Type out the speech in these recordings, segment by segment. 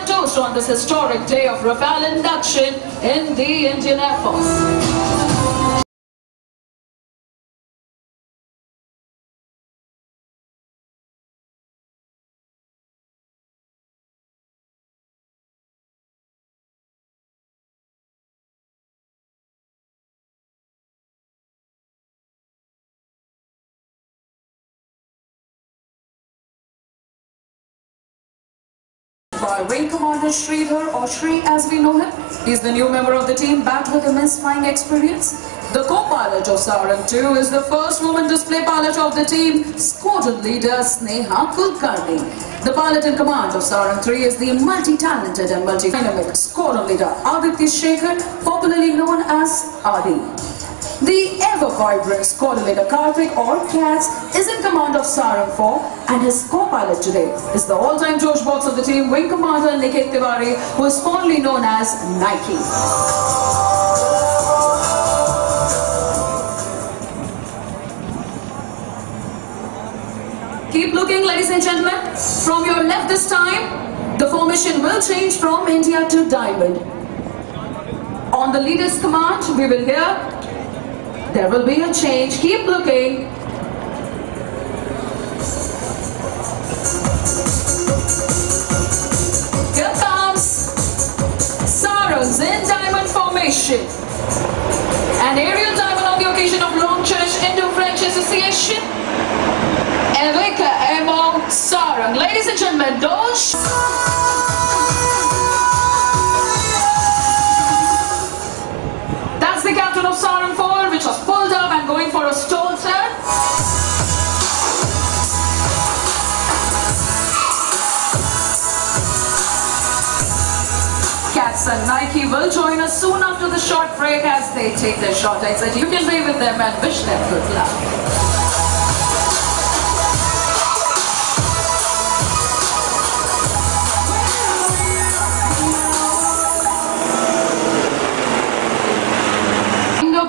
a toast on this historic day of Rafale induction in the Indian Air Force. By Wing Commander Sridhar, or Shri as we know him. He's the new member of the team, backed with immense flying experience. The co-pilot of Sarang 2 is the first woman display pilot of the team, Squadron Leader Sneha Kulkarni. The pilot in command of Sarang 3 is the multi-talented and multi-dynamic Squadron Leader Aditya Shekhar, popularly known as Adi. The ever-vibrant Squadron Leader Karthik, or Cats, is in command of Sarang 4, and his co-pilot today is the all-time Josh box of the team, Wing Commander Niket Tiwari, who is fondly known as Nike. Keep looking, ladies and gentlemen. From your left this time, the formation will change from India to Diamond. On the leader's command, we will hear, there will be a change. Keep looking. Here comes Sarang's in Diamond formation. An aerial diamond on the occasion of long cherished Indo-French Association. Avec Aimant Sarang. Ladies and gentlemen, Dosh. That's the captain of Sarang 4, which was pulled up and going for a stall turn. Cats and Nike will join us soon after the short break as they take their short exit. You can be with them and wish them good luck.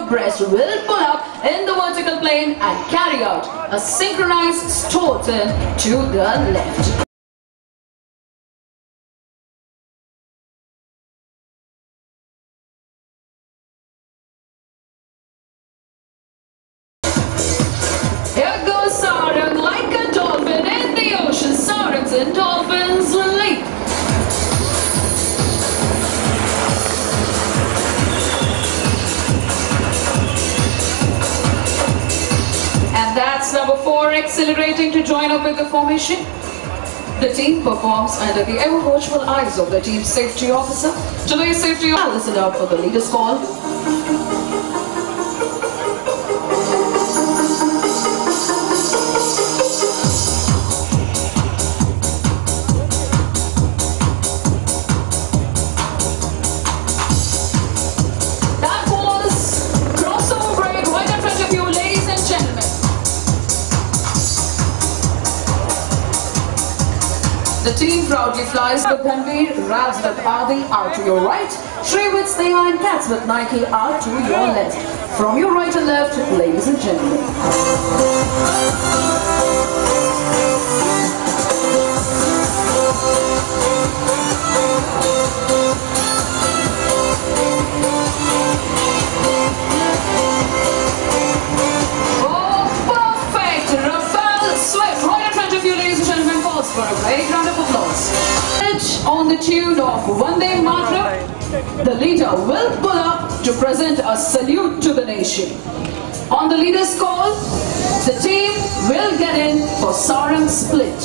Breast will pull up in the vertical plane and carry out a synchronized stall turn to the left. Here goes Sarang like a dolphin in the ocean. Sarang's in dolphin's leap. And that's number 4 accelerating to join up with the formation. The team performs under the ever-watchful eyes of the team's safety officer. Today's safety officer, listen out for the leader's call. The team proudly flies with Tanveer, Raz with Adi out to your right, Shri with Sneha and Cats with Nike out to your left. From your right and left, ladies and gentlemen. For a great round of applause. On the tune of Vande Mataram, the leader will pull up to present a salute to the nation. On the leader's call, the team will get in for Sarang split.